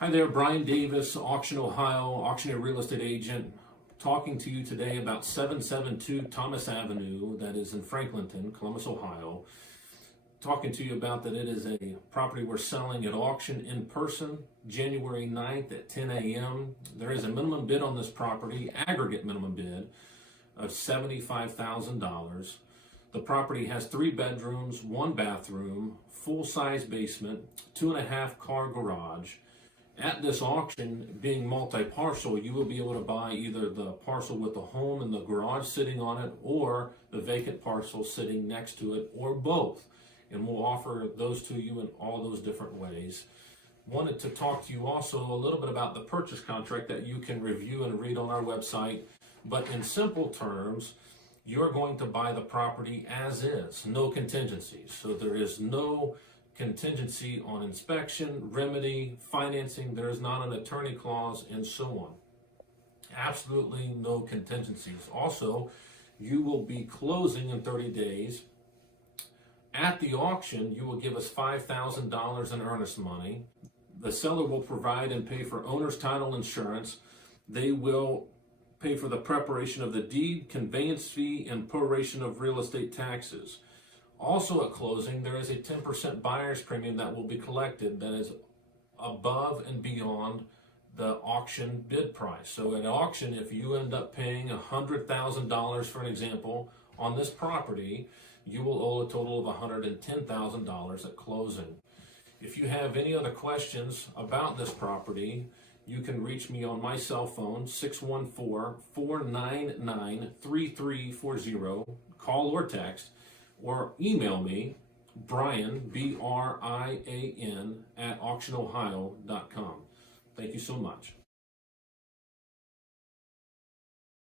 Hi there, Brian Davis, Auction Ohio, Auctioneer real estate agent, talking to you today about 772 Thomas Avenue, that is in Franklinton, Columbus, Ohio. Talking to you about that it is a property we're selling at auction in person, January 9th at 10 a.m. There is a minimum bid on this property, aggregate minimum bid of $75,000. The property has 3 bedrooms, 1 bathroom, full-size basement, 2.5 car garage. At this auction, being multi-parcel, you will be able to buy either the parcel with the home and the garage sitting on it, or the vacant parcel sitting next to it, or both. And we'll offer those to you in all those different ways. Wanted to talk to you also a little bit about the purchase contract that you can review and read on our website. But in simple terms, you're going to buy the property as is, no contingencies. So there is no contingency on inspection, remedy, financing. There is not an attorney clause, and so on. Absolutely no contingencies. Also, you will be closing in 30 days. At the auction, you will give us $5,000 in earnest money. The seller will provide and pay for owner's title insurance. They will pay for the preparation of the deed, conveyance fee, and proration of real estate taxes. Also at closing, there is a 10% buyer's premium that will be collected that is above and beyond the auction bid price. So at auction, if you end up paying $100,000, for an example, on this property, you will owe a total of $110,000 at closing. If you have any other questions about this property, you can reach me on my cell phone, 614-499-3340, call or text, or email me, Brian, B-R-I-A-N, @auctionohio.com. Thank you so much.